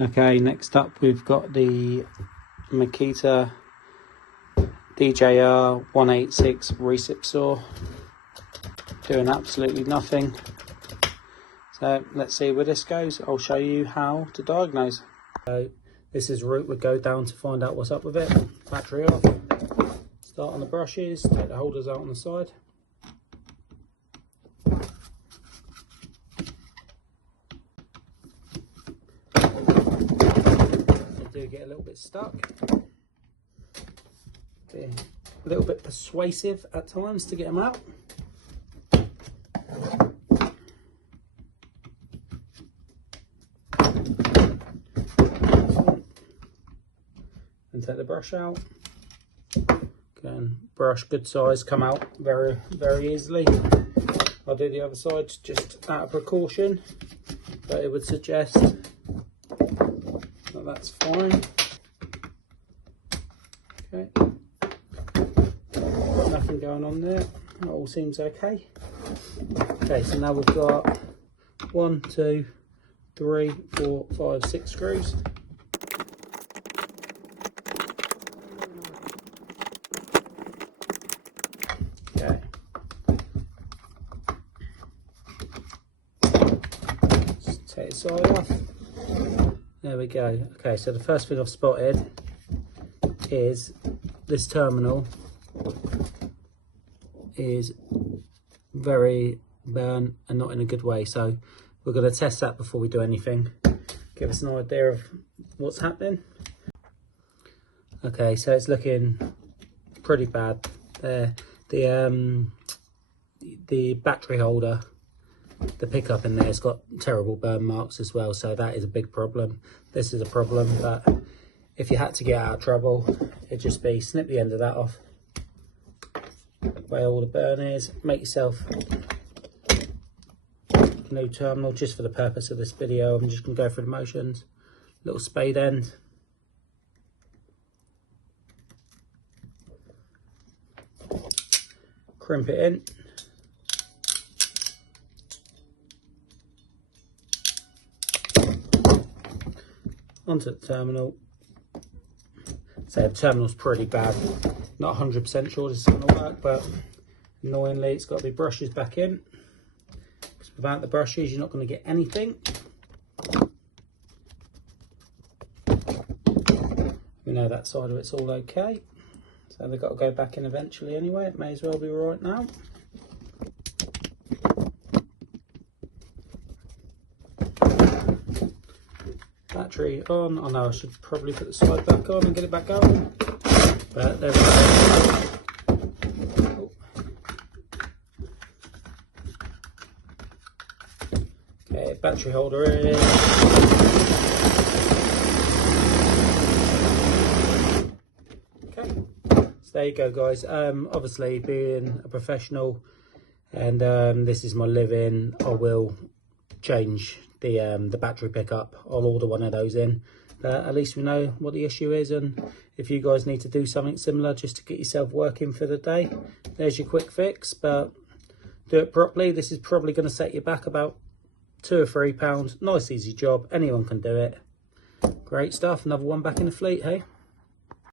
Okay, next up we've got the Makita DJR 186 recip saw, doing absolutely nothing. So let's see where this goes. I'll show you how to diagnose. So this is the route we go down to find out what's up with it. Battery off, start on the brushes, take the holders out on the side. They do get a little bit stuck. Be a little bit persuasive at times to get them out. And take the brush out. Again, brush good size, come out very easily. I'll do the other side just out of precaution, but it would suggest that that's fine. Okay, nothing going on there, that all seems okay. Okay, so now we've got 1, 2, 3, 4, 5, 6 screws. Okay. Just take the side off. There we go. Okay, so the first thing I've spotted is this terminal is very burnt and not in a good way. So we're going to test that before we do anything. Give us an idea of what's happening. Okay, so it's looking pretty bad there. The battery holder, the pickup in there, has got terrible burn marks as well, so that is a big problem. This is a problem, but if you had to get out of trouble, it'd just be snip the end of that off where all the burn is. Make yourself a new terminal just for the purpose of this video. I'm just going to go through the motions. Little spade end. Crimp it in. Onto the terminal. So the terminal's pretty bad. Not 100% sure this is going to work, but annoyingly it's got to be brushes back in. Because without the brushes you're not going to get anything. We know that side of it's all okay. So they've got to go back in eventually anyway. It may as well be right now. Battery on. I know I should probably put the side back on and get it back going. But there we go. Oh. Okay, battery holder in. Okay. So there you go, guys. Obviously being a professional and this is my living, I will change the battery pickup. I'll order one of those in. At least we know what the issue is, and if you guys need to do something similar just to get yourself working for the day, there's your quick fix. But do it properly. This is probably going to set you back about £2 or £3. Nice easy job, anyone can do it. Great stuff. Another one back in the fleet, hey.